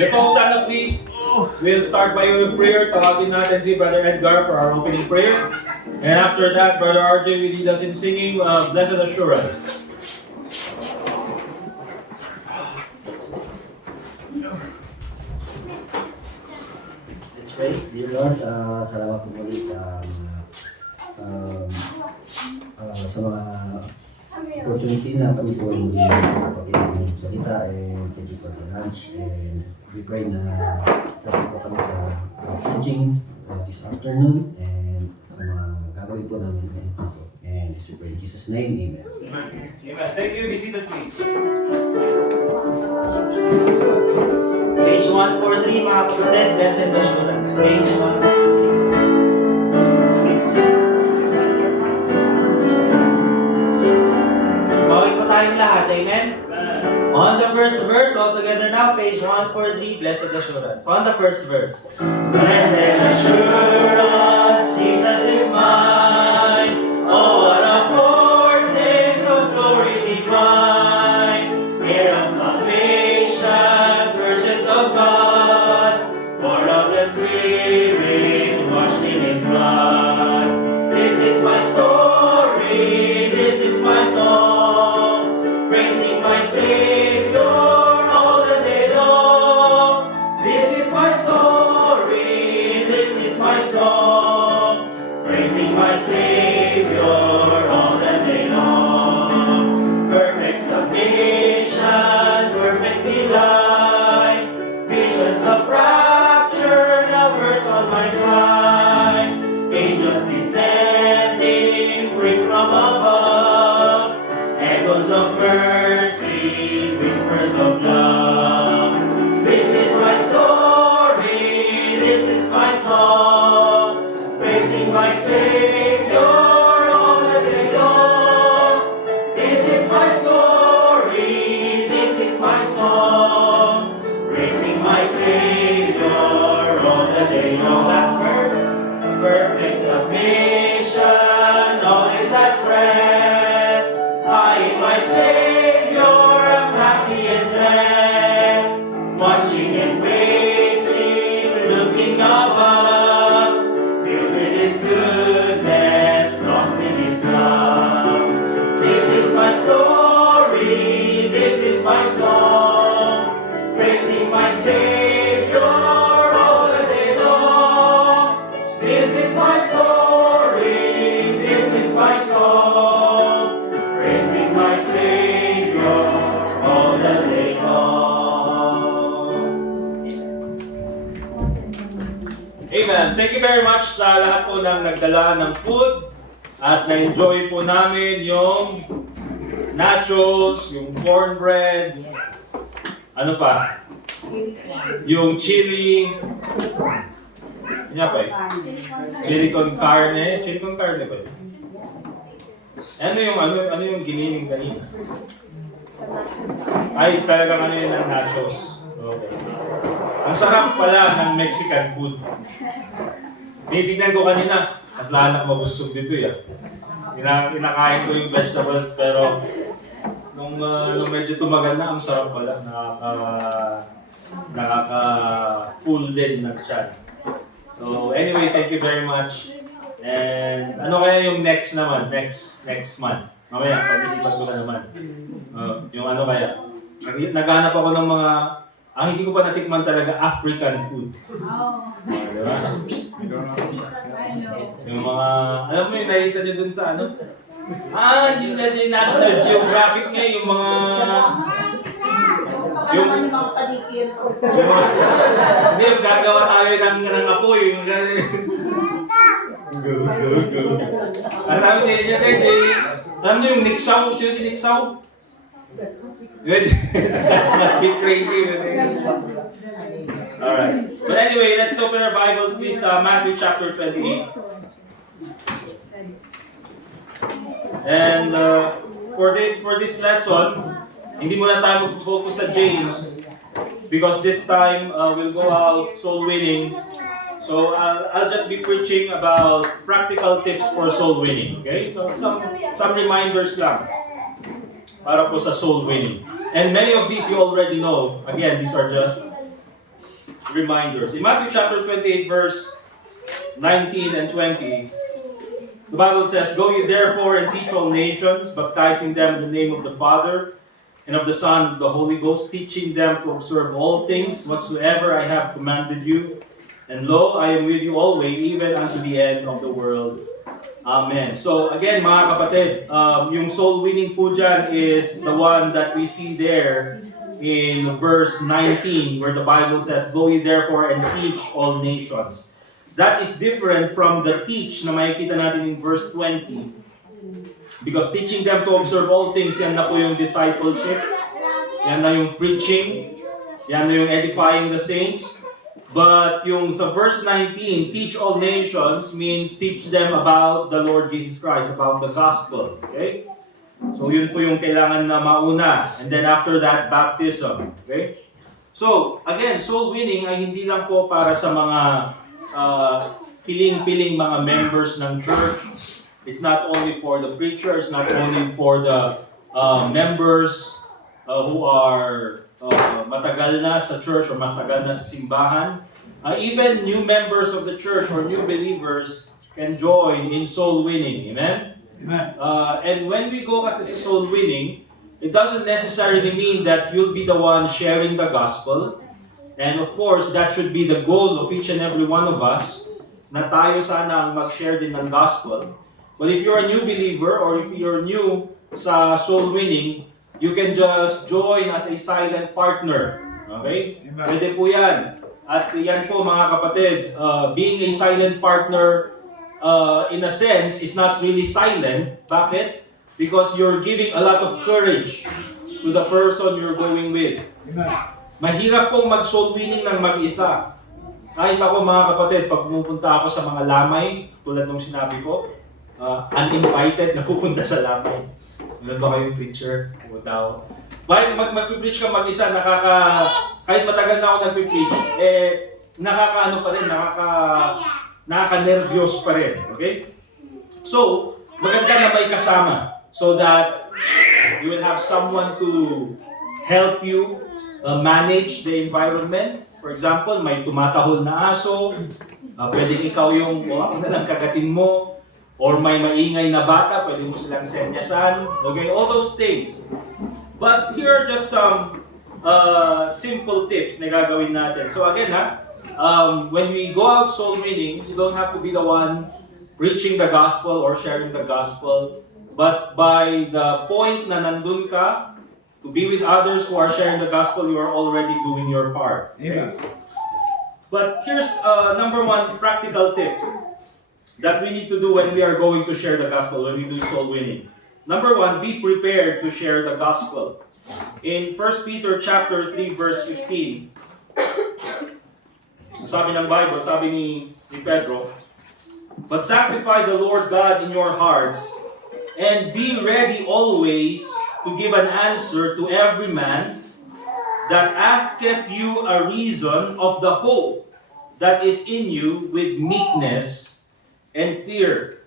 Let's all stand up, please. We'll start by your prayer. Tawagin natin si Brother Edgar for our opening prayer. And after that, Brother RJ will lead us in singing Blessed Assurance. Let's pray. Dear Lord, salamat po muli sa mga opportunity na kami po muli napakinig ng salita, and thank you for the lunch, and we pray na tapos po kami sa teaching this afternoon, and sa mga gagawin po namin ngayon po. And we pray in Jesus' name, Amen. Amen. Thank you. Be seated, please. Page 143, mga kapatid, Blessed Assurance. Page 143. Bawin po tayong lahat, amen? On the first verse, all together now, page 143, Blessed Assurance. On the first verse. Blessed Assurance, Jesus is mine. Oh, what a foretaste of glory divine. Heir of salvation, purchase of God, born of the Spirit, washed in His blood. This is my story, this is my song, praising my Savior all the day long. This is my story, this is my song, praising my Savior all the day long. Perfect submission, perfect delight, visions of rapture, numbers on my side, angels descending, bring from above, echoes of mercy, whispers of love. This is my story, this is my song, praising my Savior all the day long. This is my story, this is my song, praising my Savior all the day long. Last verse. Perfect submission, all is at rest. I in my Savior am happy and blessed, watching and waiting, looking above, filled with His goodness, lost in His love. This is my story, this is my song, praising my Savior all the day long. This is my story, this is my song, praising my Savior all the day long. Amen. Thank you very much sa lahat po ng nagdala ng food. At na-enjoy po namin yung nachos, yung cornbread, ano pa? Yung chili. Ano pa eh? Chili con carne. Chili con carne ba yun? Ano yung giniling kanina? Ay, talagang ano yun ng nachos. Okay. Ang sarap pala ng Mexican food. Titignan ko kanina, mas lahat mabusog dito eh. Kinakain ko yung vegetables, pero nung medyo tumagal na, ang sarap pala. Nakaka-full din ng tiyan. So anyway, thank you very much. And ano kaya yung next naman? Next month? Mamaya, pag-isipan ko na naman. Yung ano kaya? Naghanap ako ng mga, hindi ko pa natikman talaga African food. Diba? Yung mga, alam mo yung nakita nyo dun sa ano? Yung National Geographic nga, yung mga... Yung mga palikir. Hindi, yung gagawa tayo ng apoy. Yung go. Ang dami niya alam niyo yung Niksaw? Sino yung Niksaw? That must be crazy. Alright. So anyway, let's open our Bibles, please. Matthew chapter 28. And for this lesson, hindi muna tayo mag-focus sa James because this time we'll go out soul winning. So I'll just be preaching about practical tips for soul winning. Okay? So some reminders lang para po sa soul winning. And many of these you already know. Again, these are just reminders. In Matthew chapter 28, verse 19 and 20, the Bible says, "Go ye therefore and teach all nations, baptizing them in the name of the Father, and of the Son, and of the Holy Ghost, teaching them to observe all things whatsoever I have commanded you. And lo, I am with you always, even unto the end of the world." Amen. So again, mga kapatid, yung soul winning po dyan is the one that we see there in verse 19, where the Bible says, "Go ye therefore and teach all nations." That is different from the teach na makikita natin in verse 20. Because teaching them to observe all things, yan na po yung discipleship, yan na yung preaching, yan na yung edifying the saints. But yung sa verse 19, teach all nations means teach them about the Lord Jesus Christ, about the gospel. Okay? So yun po yung kailangan na mauna. And then after that, baptism. Okay? So, again, soul winning ay hindi lang po para sa mga piling-piling mga members ng church. It's not only for the preacher, it's not only for the members who are matagal na sa church or mas tagal na sa simbahan. Even new members of the church or new believers can join in soul winning. Amen? Amen. And when we go kasi sa soul winning, it doesn't necessarily mean that you'll be the one sharing the gospel. And of course, that should be the goal of each and every one of us, na tayo sana ang mag-share din ng gospel. But if you're a new believer or if you're new sa soul winning, you can just join as a silent partner. Okay? Amen. Pwede po yan. At yan po mga kapatid, being a silent partner, in a sense, is not really silent. Bakit? Because you're giving a lot of courage to the person you're going with. Amen. Mahirap pong mag-soul winning ng mag-isa. Kahit ako mga kapatid, pag pumupunta ako sa mga lamay, tulad ng sinabi ko, uninvited na pupunta sa lamay. Meron ba kayong preacher? Pumunta ako. Bakit mag-preach ka mag-isa, kahit matagal na ako nag-preach, nakaka-ano pa rin, nakaka-nervyos pa rin. Okay? So, maganda na may kasama so that you will have someone to help you manage the environment. For example, may tumatahol na aso, pwedeng ikaw yung, ako na lang kagatin mo, or may maingay na bata, pwede mo silang senyasan. Okay, all those things. But here are just some simple tips na gagawin natin. So again, when we go out soul winning, you don't have to be the one preaching the gospel or sharing the gospel. But by the point na nandun ka, to be with others who are sharing the gospel, you are already doing your part. Okay? Amen. But here's number one practical tip that we need to do when we are going to share the gospel, when we do soul winning. Number one, be prepared to share the gospel. In 1 Peter chapter 3, verse 15, sabi ng Bible, sabi ni Pedro, "But sanctify the Lord God in your hearts, and be ready always to give an answer to every man that asketh you a reason of the hope that is in you with meekness and fear."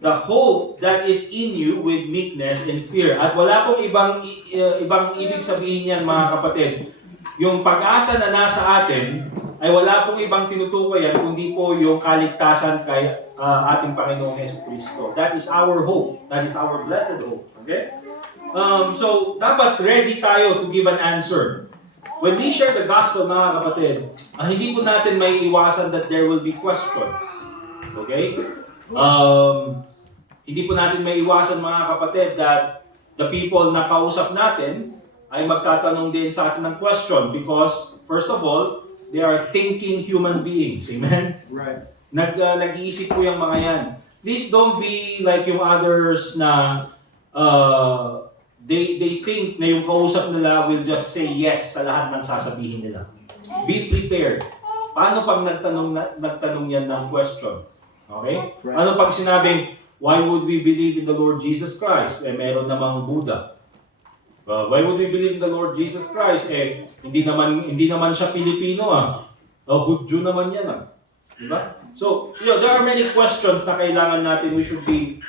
The hope that is in you with meekness and fear. At wala pong ibang ibig sabihin yan mga kapatid. Yung pag-asa na nasa atin ay wala pong ibang tinutukoy yan kundi po yung kaligtasan kay ating Panginoong Jesucristo. That is our hope. That is our blessed hope. Okay? So, dapat ready tayo to give an answer. When we share the gospel, mga kapatid, hindi po natin may iwasan that there will be questions. Okay? Hindi po natin may iwasan, mga kapatid, that the people na kausap natin ay magtatanong din sa atin ng question because, first of all, they are thinking human beings. Amen? Right. Nag-iisip po yung mga yan. Please don't be like yung others na they think na yung kausap nila will just say yes sa lahat ng sasabihin nila. Be prepared. Paano pag nagtanong yan ng question? Okay? Ano pag sinabing, why would we believe in the Lord Jesus Christ? Meron namang Buddha. Why would we believe in the Lord Jesus Christ? Hindi naman siya Pilipino Hudyo naman yan Diba? So, there are many questions na kailangan natin. We should be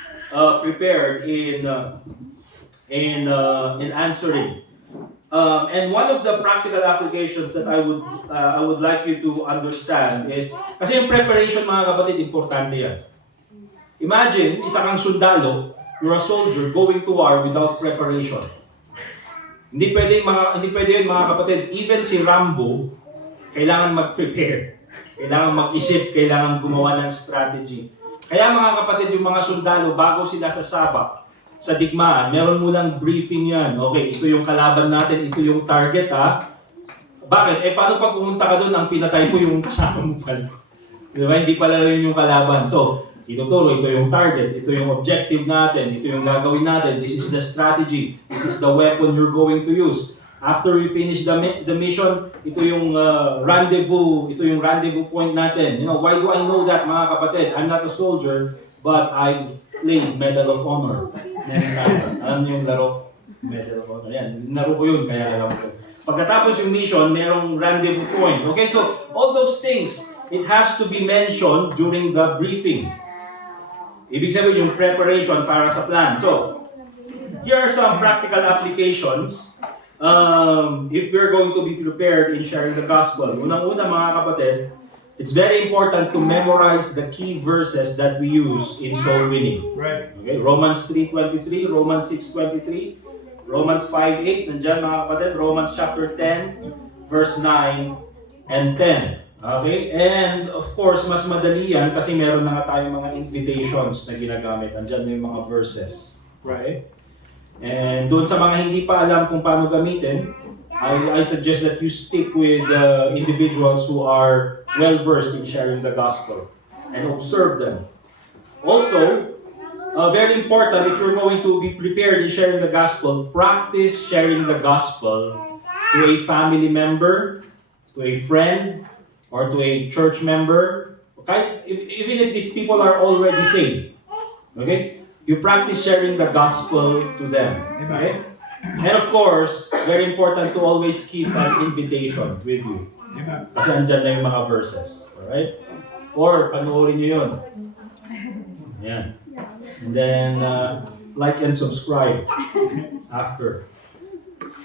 prepared in answering. And one of the practical applications that I would like you to understand is, kasi yung preparation mga kapatid, importante yan. Imagine, isa kang sundalo, you're a soldier going to war without preparation. Hindi pwede yun mga kapatid. Even si Rambo, kailangan mag-prepare. Kailangan mag-isip, kailangan gumawa ng strategy. Kaya mga kapatid, yung mga sundalo, bago sila sasabak sa digmaan, meron munang briefing yan. Okay, ito yung kalaban natin, ito yung target ha. Bakit? Paano pag pumunta ka doon, ang pinatay mo yung kasama mo pala? Di ba? Hindi pala yun yung kalaban. So, ituturo, ito yung target, ito yung objective natin, ito yung gagawin natin, this is the strategy, this is the weapon you're going to use. After we finish the mission, ito yung rendezvous point natin. You know, why do I know that mga kapatid? I'm not a soldier, but I played Medal of Honor. Alam niyo yung laro? Medal of Honor. Yan, laro ko yun, kaya alam ko. Pagkatapos yung mission, merong rendezvous point. Okay, so all those things, it has to be mentioned during the briefing. Ibig sabihin yung preparation para sa plan. So, here are some practical applications if we're going to be prepared in sharing the gospel. Unang-una mga kapatid, it's very important to memorize the key verses that we use in soul winning. Right. Okay, Romans 3:23, Romans 6:23, Romans 5:8, nandiyan mga kapatid, Romans chapter 10, verse 9 and 10. Okay, and of course, mas madali yan kasi meron na nga tayong mga invitations na ginagamit. Nandiyan na yung mga verses. Right? And doon sa mga hindi pa alam kung paano gamitin, I suggest that you stick with individuals who are well-versed in sharing the gospel and observe them. Also, very important, if you're going to be prepared in sharing the gospel, practice sharing the gospel to a family member, to a friend, or to a church member. Okay? Even if these people are already saved. Okay? You practice sharing the gospel to them. Okay? And of course, very important to always keep an invitation with you. Kasi andyan na yung mga verses. Alright? Or, panoorin nyo yun. Ayan. And then, like and subscribe after.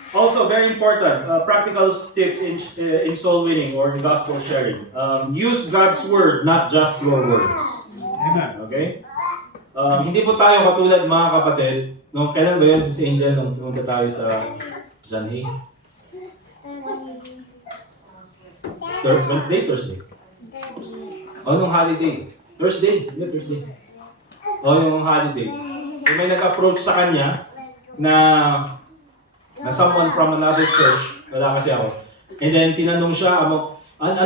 Also, very important, practical tips in soul winning or in gospel sharing. Use God's word, not just your words. Amen. Okay? Hindi po tayo katulad mga kapatid. Nung kailan ba yun si Angel nung pumunta tayo sa Janhay? Wednesday? Thursday? Nung holiday. Thursday? Hindi, Thursday. Nung holiday. May nag-approach sa kanya na someone from another church. Wala kasi ako. And then tinanong siya, ano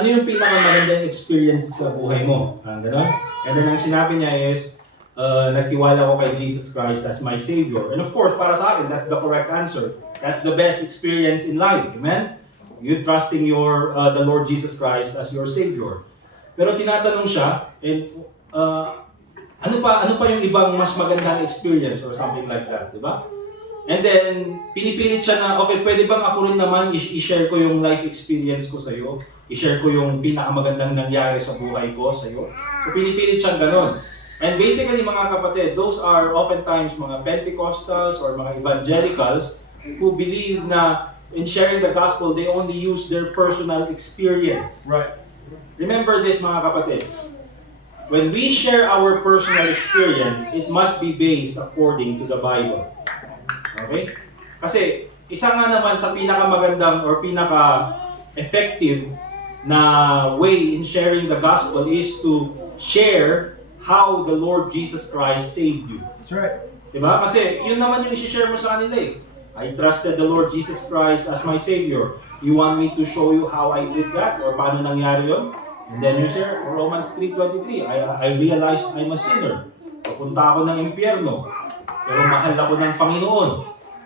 yung pinakamagandang experience sa buhay mo? Ganon. And then ang sinabi niya is, nagtiwala ko kay Jesus Christ as my Savior. And of course, para sa akin, that's the correct answer. That's the best experience in life. Amen? You trusting the Lord Jesus Christ as your Savior. Pero tinatanong siya, and ano pa yung ibang mas magandang experience or something like that, di ba? And then, pinipilit siya na, okay, pwede bang ako rin naman i-share ko yung life experience ko sa'yo? I-share ko yung pinakamagandang nangyari sa buhay ko sa'yo? So, pinipilit siyang ganon. And basically, mga kapatid, those are oftentimes mga Pentecostals or mga evangelicals who believe na in sharing the gospel, they only use their personal experience. Right. Remember this, mga kapatid. When we share our personal experience, it must be based according to the Bible. Okay? Kasi, isa nga naman sa pinakamagandang or pinaka-effective na way in sharing the gospel is to share how the Lord Jesus Christ saved you. That's right. Diba? Kasi yun naman yung i-share mo sa kanila eh. I trusted the Lord Jesus Christ as my Savior. You want me to show you how I did that? Or paano nangyari yun? And then you share Romans 3:23. I realized I'm a sinner. Papunta ako ng impyerno. Pero mahal ako ng Panginoon.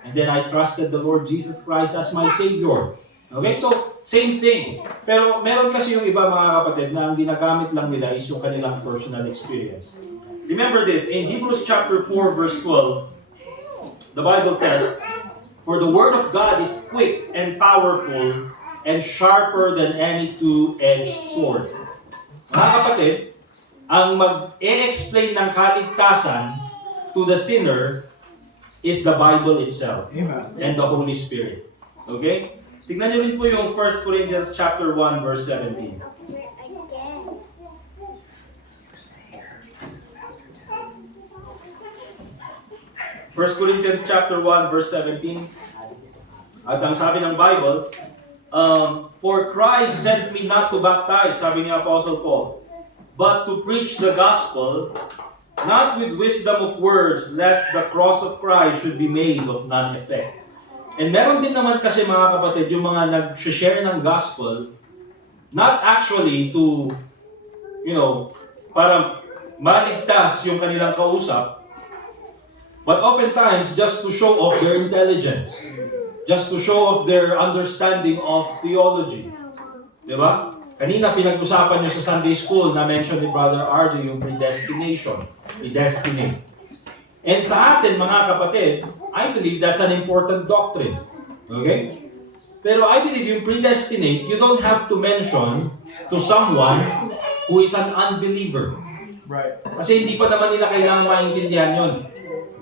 And then I trusted the Lord Jesus Christ as my Savior. Okay, so same thing. Pero meron kasi yung iba mga kapatid na ang ginagamit lang nila is yung kanilang personal experience. Remember this, in Hebrews chapter 4 verse 12, the Bible says, "For the word of God is quick and powerful and sharper than any two-edged sword." Mga kapatid, ang mag-e-explain ng kaligtasan to the sinner is the Bible itself Amen. and the Holy Spirit. Okay? Tignan nyo rin po yung 1 Corinthians chapter 1 verse 17. 1 Corinthians chapter 1 verse 17. At ang sabi ng Bible, for Christ sent me not to baptize, sabi ni Apostle Paul, but to preach the gospel, not with wisdom of words, lest the cross of Christ should be made of none effect. And meron din naman kasi mga kapatid, yung mga nag-share ng gospel, not actually to, para maligtas yung kanilang kausap, but oftentimes just to show off their intelligence, just to show off their understanding of theology. Diba? Kanina pinag-usapan nyo sa Sunday School na mention ni Brother RJ yung predestination, predestinate. And sa atin mga kapatid, I believe that's an important doctrine. Okay? Pero I believe yung predestinate, you don't have to mention to someone who is an unbeliever. Right. Kasi hindi pa naman nila kailangang maintindihan yun.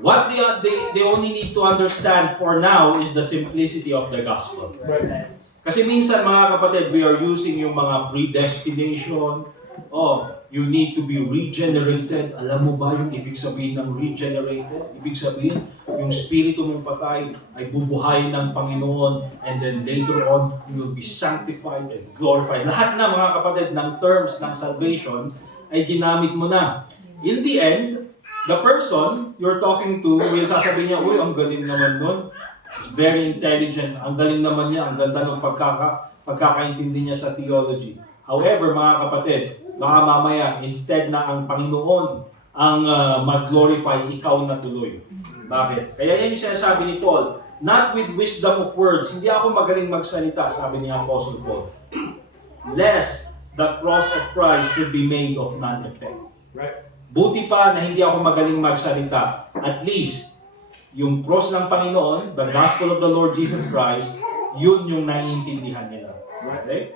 What they only need to understand for now is the simplicity of the gospel. Right. Kasi minsan mga kapatid, we are using yung mga predestination. Oh, you need to be regenerated. Alam mo ba yung ibig sabihin ng regenerated? Ibig sabihin, yung spirito mong patay ay bubuhayin ng Panginoon, and then later on, you will be sanctified and glorified. Lahat na mga kapatid ng terms ng salvation ay ginamit mo na. In the end, the person you're talking to will sasabihin niya, uy, ang galing naman nun. Very intelligent. Ang galing naman niya. Ang ganda ng pagkakaintindi niya sa theology. However, mga kapatid, baka mamaya, instead na ang Panginoon ang mag-glorify, ikaw na tuloy. Bakit? Kaya yan yung sinasabi ni Paul, not with wisdom of words. Hindi ako magaling magsalita, sabi ni Apostle Paul. Lest the cross of Christ should be made of none effect. Right. Buti pa na hindi ako magaling magsalita. At least, yung cross ng Panginoon, the gospel of the Lord Jesus Christ, yun yung naiintindihan nila. Okay?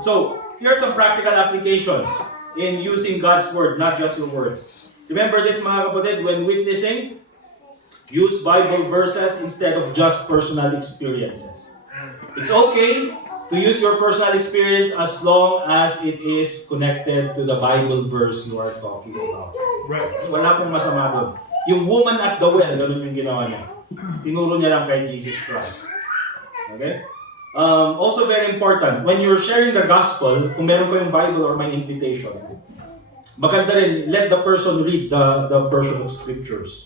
So, here are some practical applications in using God's word, not just your words. Remember this mga kapatid, when witnessing, use Bible verses instead of just personal experiences. It's okay to use your personal experience as long as it is connected to the Bible verse you are talking about. Right. Wala pong masama doon. Yung woman at the well, ganun yung ginawa niya. Tinuro niya lang kay Jesus Christ. Okay? Also very important, when you're sharing the gospel, kung meron kayong Bible or may invitation, maganda rin, let the person read the portion of scriptures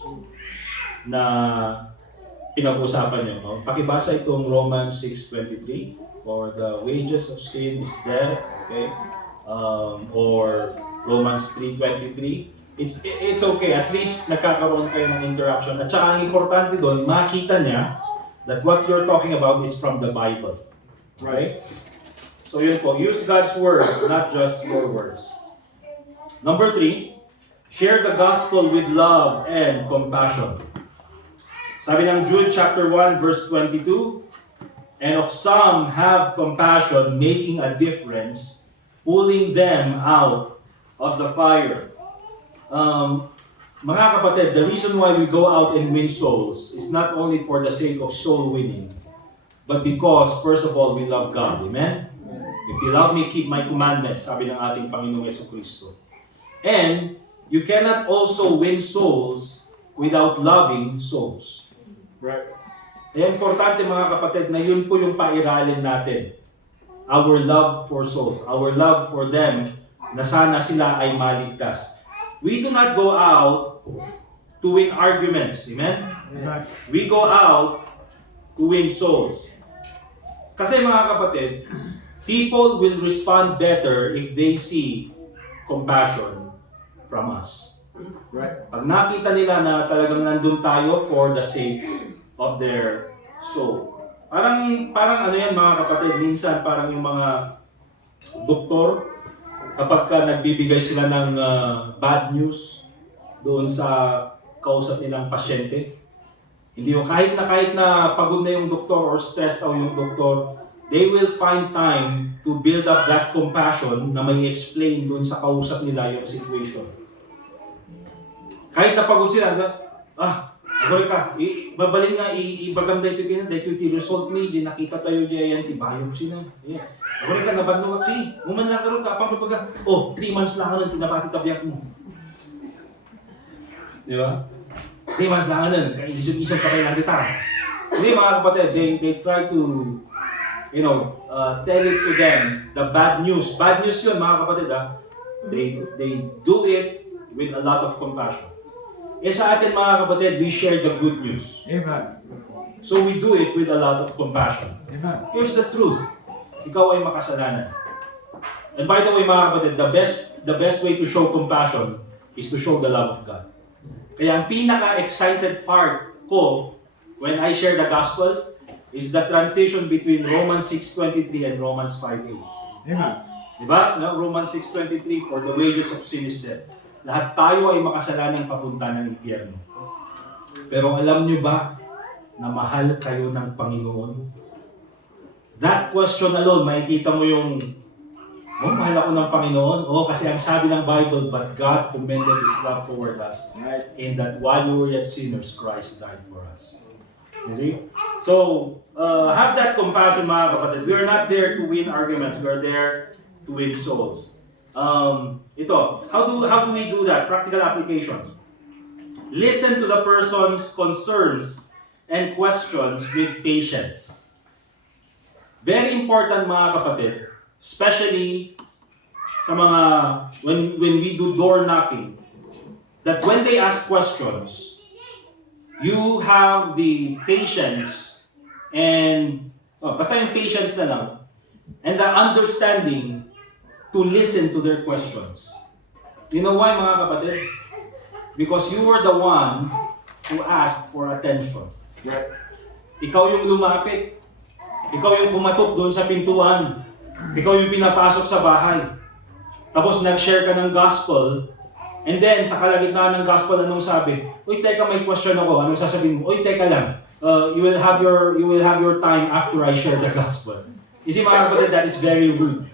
na pinag-usapan niyo. No? Pakibasa itong Romans 6:23, for the wages of sin is death, okay? Or Romans 3:23. It's okay, at least nagkakaroon kayo ng interaction. At saka ang importante doon, makita niya that what you're talking about is from the Bible. Right? So yun po, use God's word, not just your words. Number 3, share the gospel with love and compassion. Sabi ng Jude chapter 1 verse 22, and of some have compassion, making a difference, pulling them out of the fire. Mga kapatid, the reason why we go out and win souls is not only for the sake of soul winning, but because, first of all, we love God. Amen? If you love me, keep my commandments, sabi ng ating Panginoong Jesucristo. And you cannot also win souls without loving souls. Right. Kaya importante mga kapatid na yun po yung pairalin natin. Our love for souls, our love for them, na sana sila ay maligtas. We do not go out to win arguments. Amen? Right. We go out to win souls. Kasi mga kapatid, people will respond better if they see compassion from us. Right. Pag nakita nila na talagang nandun tayo for the sake of their soul. Parang ano yan mga kapatid, minsan parang yung mga doktor, kapag nagbibigay sila ng bad news doon sa kausap nilang pasyente, hindi yung kahit na pagod na yung doktor or stressed out yung doktor, they will find time to build up that compassion na may explain doon sa kausap nila yung situation. Kahit na pagod sila, Agora ka, babalin nga, ibagam dahito kaya, dahito ti result ni, di nakita tayo di yan, ti bayom sila. Agora ka, nabando kasi, uman na karoon ka, apang baga, 3 months lang ka nun, tinabati tabiyak mo. Di ba? 3 months lang ka nun, isip-isip pa kayo lang kita. Hindi mga kapatid, they try to, tell it to them, the bad news. Bad news yun mga kapatid They do it with a lot of compassion. Sa atin mga kapatid, we share the good news. Amen. So we do it with a lot of compassion. Amen. Here's the truth. Ikaw ay makasalanan. And by the way mga kapatid, the best way to show compassion is to show the love of God. Kaya ang pinaka-excited part ko when I share the gospel is the transition between Romans 6:23 and Romans 5:8. Amen. Diba? So, Romans 6:23, for the wages of sin is death. Lahat tayo ay makasalanang papunta ng impyerno. Pero alam niyo ba na mahal kayo ng Panginoon? That question alone, makikita mo yung, mahal ako ng Panginoon? Kasi ang sabi ng Bible, but God commended His love toward us in that while we were yet sinners, Christ died for us. You see? So, have that compassion mga kapatid. We are not there to win arguments. We are there to win souls. How do we do that? Practical applications. Listen to the person's concerns and questions with patience. Very important mga kapatid, especially sa mga when we do door knocking, that when they ask questions, you have the patience and basta yung patience na lang and the understanding to listen to their questions. You know why mga kapatid? Because you were the one who asked for attention. Ikaw yung lumapit. Ikaw yung pumatok doon sa pintuan. Ikaw yung pinapasok sa bahay. Tapos nag-share ka ng gospel. And then, sa kalagitnaan ng gospel, anong sabi? Uy, teka, may question ako. Anong sasabihin mo? Uy, teka lang. You will have your time after I share the gospel. You see mga kapatid, that is very rude.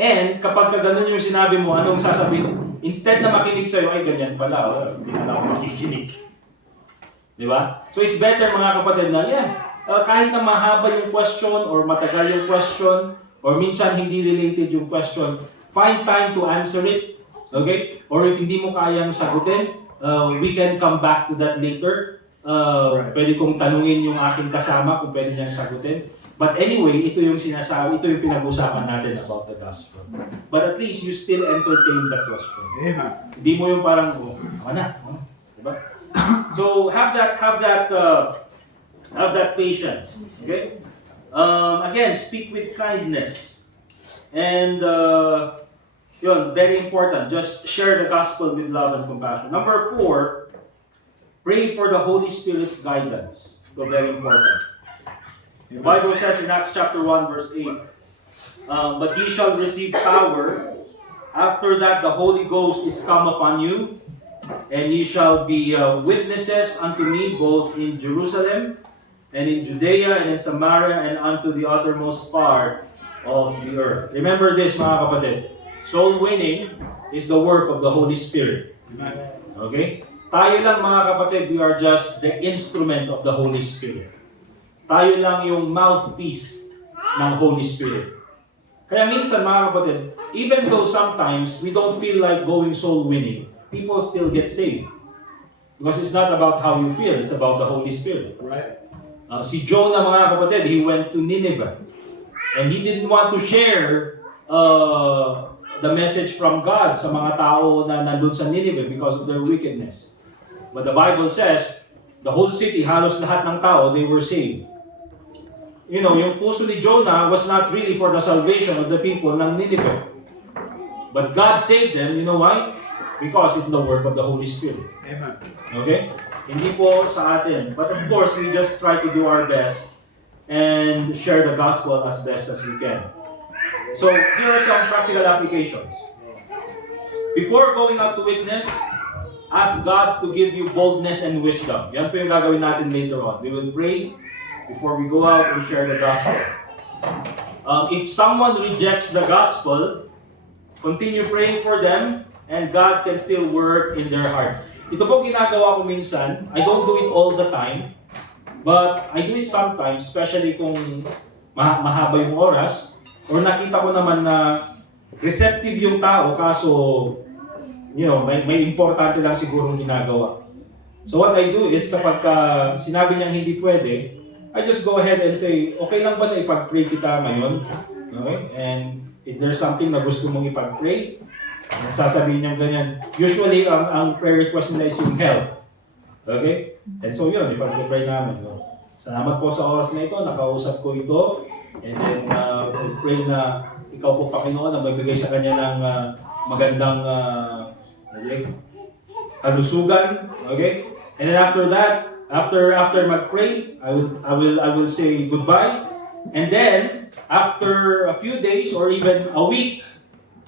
And kapag ganun yung sinabi mo, anong sasabihin? Instead na makinig sa'yo, ay ganyan pala, hindi na ako makikinig. Di ba? So it's better mga kapatid na, kahit na mahaba yung question or matagal yung question or minsan hindi related yung question, find time to answer it. Okay? Or if hindi mo kayang sagutin, we can come back to that later. Pwede kong tanungin yung aking kasama kung pwede niyang sagutin. But anyway, ito yung sinasabi, ito yung pinag-usapan natin about the gospel. But at least you still entertain the question. Amen. Hindi mo yung parang, diba? So have that patience. Okay? Again, speak with kindness. And very important. Just share the gospel with love and compassion. Number 4, pray for the Holy Spirit's guidance. So very important. The Bible says in Acts chapter 1 verse 8, but ye shall receive power. After that the Holy Ghost is come upon you, and ye shall be witnesses unto me both in Jerusalem and in Judea and in Samaria and unto the uttermost part of the earth. Remember this mga kapatid. Soul winning is the work of the Holy Spirit. Okay? Tayo lang mga kapatid, we are just the instrument of the Holy Spirit. Tayo lang yung mouthpiece ng Holy Spirit. Kaya minsan mga kapatid, even though sometimes we don't feel like going soul winning, people still get saved. Because it's not about how you feel, it's about the Holy Spirit. Right. Si Jonah mga kapatid, he went to Nineveh. And he didn't want to share the message from God sa mga tao na nandun sa Nineveh because of their wickedness. But the Bible says, the whole city, halos lahat ng tao, they were saved. Yung puso ni Jonah was not really for the salvation of the people ng Nineveh. But God saved them, you know why? Because it's the work of the Holy Spirit. Amen. Okay? Hindi po sa atin. But of course, we just try to do our best and share the gospel as best as we can. So, here are some practical applications. Before going out to witness, ask God to give you boldness and wisdom. Yan po yung gagawin natin later on. We will pray before we go out and share the gospel. If someone rejects the gospel, continue praying for them and God can still work in their heart. ito po ginagawa ko minsan. I don't do it all the time. But I do it sometimes, especially kung mahaba yung oras. Or nakita ko naman na receptive yung tao, kaso, may importante lang sigurong ginagawa. So what I do is kapag sinabi niyang hindi pwede, I just go ahead and say, okay lang ba na ipag-pray kita ngayon? Okay? And is there something na gusto mong ipag-pray? And sasabihin niya ganyan. Usually, ang prayer request nila is yung health. Okay? And so yun, ipag-pray namin. No? Salamat po sa oras na ito, nakausap ko ito. And then, pray na ikaw po Panginoon ang magbigay sa kanya ng magandang kalusugan. Okay? And then after that, after mag-pray, I will say goodbye. And then, after a few days or even a week,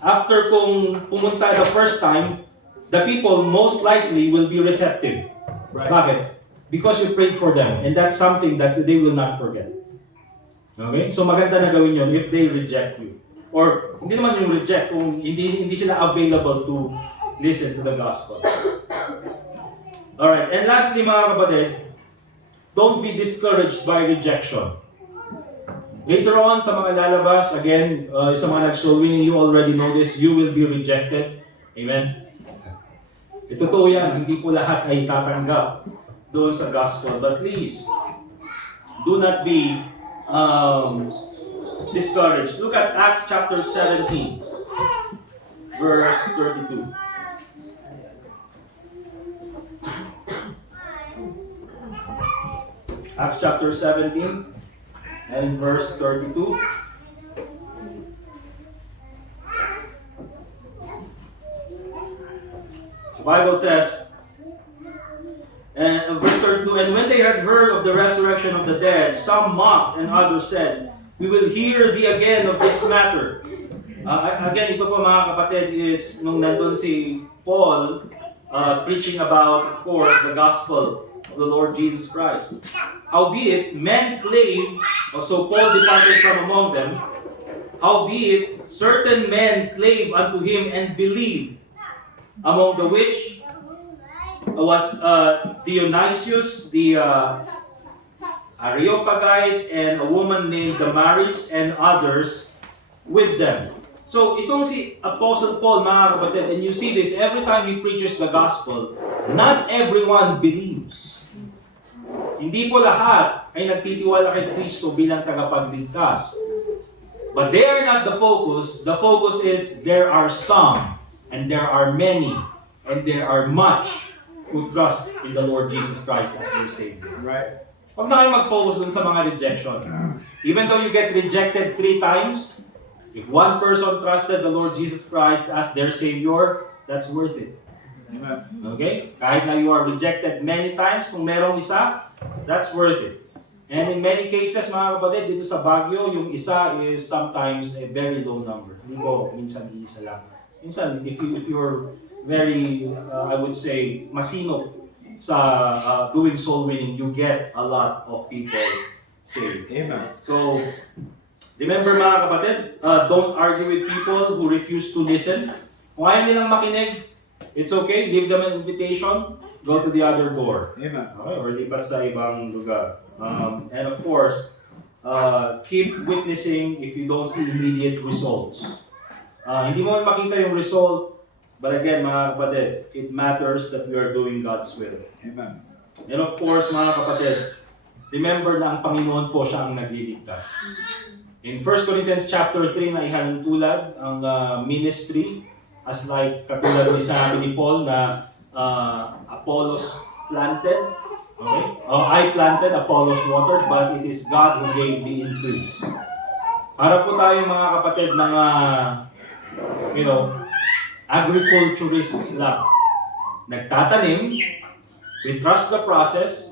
after kung pumunta the first time, the people most likely will be receptive. Right. Bakit? Because you prayed for them, and that's something that they will not forget. Okay? So maganda na gawin yun if they reject you. Or hindi naman yung reject, kung hindi sila available to listen to the gospel. Alright, and lastly mga kapatid, don't be discouraged by rejection. Later on sa mga lalabas, again, sa mga nag-soul winning, you already know this, you will be rejected. Amen? Totoo yan, hindi po lahat ay tatanggap doon sa gospel. But please, do not be discouraged. Look at Acts chapter 17, verse 32. Acts chapter 17 and verse 32. The Bible says, and verse 32, and when they had heard of the resurrection of the dead, some mocked and others said, we will hear thee again of this matter. Again, ito po mga kapatid is nung nandun si Paul preaching about, of course, the gospel of the Lord Jesus Christ. Howbeit, men claim, so Paul departed from among them, howbeit, certain men clave unto him and believed, among the which was Dionysius the Areopagite and a woman named Damaris and others with them. So itong si Apostle Paul, mga kapatid, and you see this every time he preaches the gospel, not everyone believes. Hindi po lahat ay nagtitiwala kay Kristo bilang tagapagligtas. But they are not the focus. The focus is there are some, and there are many, and there are much who trust in the Lord Jesus Christ as their Savior. Right. Huwag na kayo mag-focus dun sa mga rejection. Even though you get rejected 3 times, if one person trusted the Lord Jesus Christ as their Savior, that's worth it. Amen. Okay? Kahit na you are rejected many times, kung merong isa, that's worth it. And in many cases, mga kapatid, dito sa Baguio, yung isa is sometimes a very low number. Hindi ko, minsan isa lang. Minsan, if you're very, I would say, masino sa doing soul winning, you get a lot of people saved. Amen. So, remember mga kapatid, don't argue with people who refuse to listen. Kung ayaw nilang makinig, it's okay, give them an invitation, go to the other door. Amen. Okay? Or lipat sa ibang lugar. And of course, keep witnessing if you don't see immediate results. Hindi mo makita yung result, but again mga kapatid, it matters that we are doing God's will. Amen. And of course mga kapatid, remember na ang Panginoon po siya ang nagliligtas. In 1 Corinthians chapter 3 na ihalintulad ang ministry as like katulad ni sabi ni Paul na Apollos planted, okay? I planted, Apollos watered, but it is God who gave the increase. Para po tayo mga kapatid, mga agriculturists lang. Nagtatanim, we trust the process,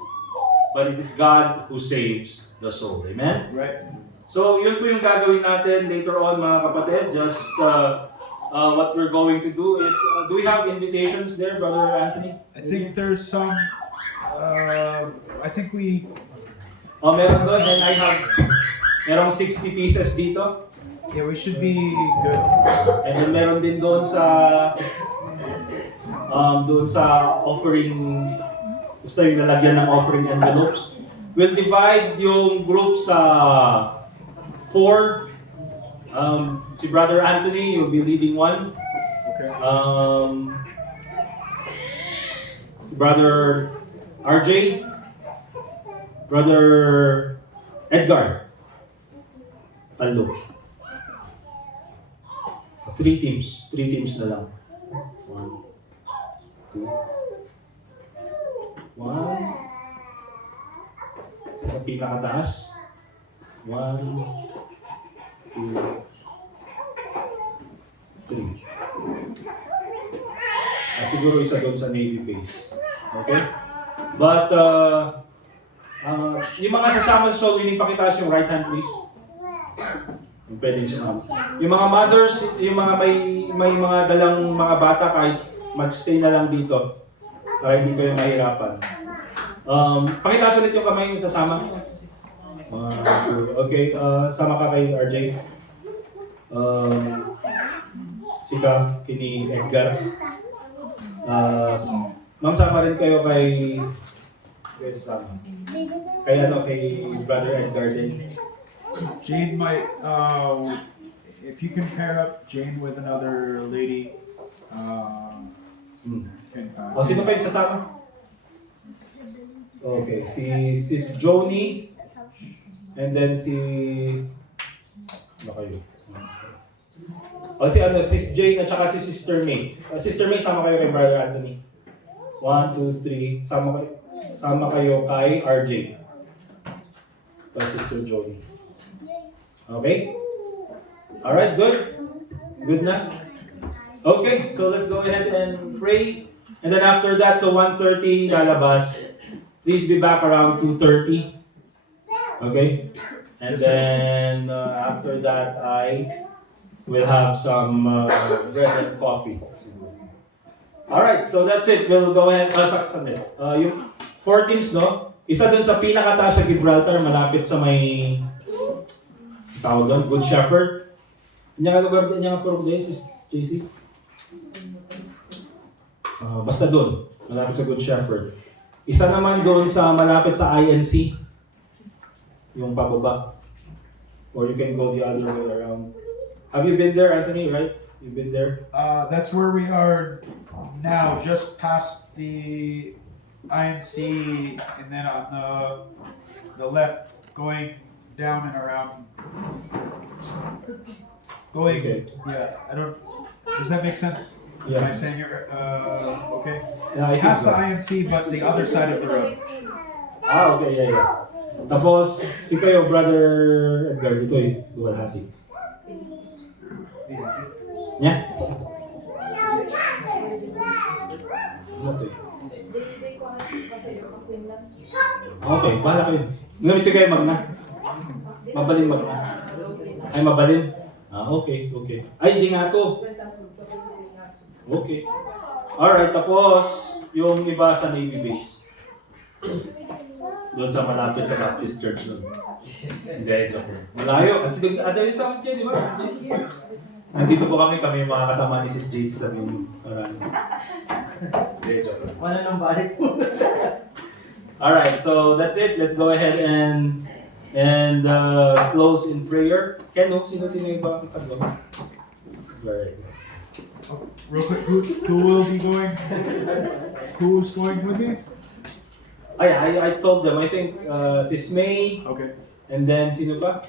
but it is God who saves the soul. Amen? Right. So, yun po yung gagawin natin later on mga kapatid. Just what we're going to do is, do we have invitations there, Brother Anthony? I think there's some. I think we. Meron doon, and I have, merong 60 pieces dito. Yeah, we should be good. And then meron din doon sa doon sa offering, gusto yung lalagyan ng offering envelopes. We'll divide yung group sa 4. Si Brother Anthony, you'll be leading one. Okay. Si Brother RJ, Brother Edgar, talo. 3 teams. 3 teams na lang. 1, 2, 1. Sa pinakataas. 1, 2, 3. Siguro isa doon sa Navy base. Okay? But, yung mga sasama sa winning, pakitaas yung right hand please. Yung pwedeng siya. Yung mga mothers, yung mga may mga dalang mga bata, kahit mag-stay na lang dito para hindi kayo mahirapan. Pakitaas ulit yung kamay yung sasama. Okay, sama ka kay RJ. Sika, kini Edgar. Ma'am, sama rin kayo kay sasama. Kay Brother Edgar din. Jane might, if you can pair up Jane with another lady, O, sino kayo sasama? Okay, si Sis Joni, and then si... Ano kayo? O, Sis Jane at saka si Sister May. Sister May, sama kayo kay Brother Anthony. 1, 2, 3. Sama kayo kay RJ. Tapos Sister Joni. Okay? Alright, good? Good na? Okay, so let's go ahead and pray. And then after that, so 1:30 lalabas. Please be back around 2:30. Okay? And then after that, I will have some bread and coffee. Alright, so that's it. We'll go ahead. Yung 4 teams, no? Isa dun sa pinakataas sa Gibraltar, malapit sa may tawag doon, Good Shepherd. Niya lugar niya po din si JC. Basta doon, malapit sa Good Shepherd. Isa naman doon sa malapit sa INC, yung pababa. Or you can go the other way around. Have you been there, Anthony, right? You've been there? that's where we are now, just past the INC, and then on the left, going down and around. Going, Okay. yeah, I don't, does that make sense? Yeah. Am I saying it, okay? Yeah, I think Past the so. INC, but the other side of the road. Okay, yeah. Tapos, si kayo, Brother Edgar, dito eh, Duwalhati. Nya? Ano to eh? Okay, bahala kayo. Ngamit kayo magna. Mabalin magna. Ay, mabalin? Okay. Ay, hindi nga to. Okay. Alright, tapos, yung iba sa Navy base. Doon sa malapit sa Baptist Church doon. Hindi, joke. Malayo. Kasi doon sa Adele sa akin, di ba? Nandito po kami yung mga kasama ni Sis JC sa yung Hindi, joke. Wala nang balik po. Alright, so that's it. Let's go ahead and close in prayer. Ken, sino yung ba ang pag-go? Very good. Real quick, who will be going? Who's going with me? I told them, I think Sis May, Okay. and then sino ba?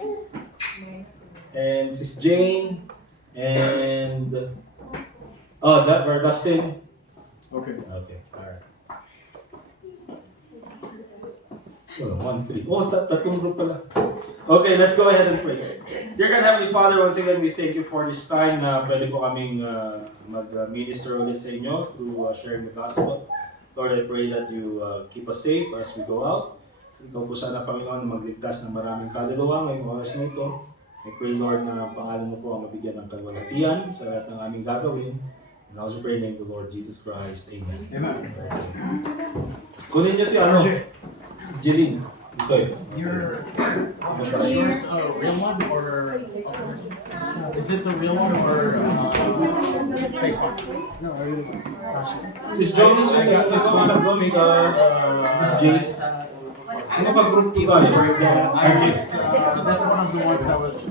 And Sis Jane, and that Dustin. Okay. Okay, alright. Wala, 1, 3. Tatlong group pala. Okay, let's go ahead and pray. Dear God, Heavenly Father, once again, we thank you for this time na pwede po kaming mag-minister ulit sa inyo through sharing the gospel. Lord, I pray that you keep us safe as we go out. Ikaw po sana, Panginoon, magligtas ng maraming kaluluwa ngayong oras na ito. I pray, Lord, na pangalan mo po ang mabigyan ng kalwalhatian sa lahat ng aming gagawin. And I also pray in the name of the Lord Jesus Christ. Amen. Amen. Kunin niyo si Jeline. Ito eh. Your yours a real one or is it the real one or fake one? Sis Jonas, I got this one. Miss Jace. Sino pa group ko ba? I just that's one of the ones I was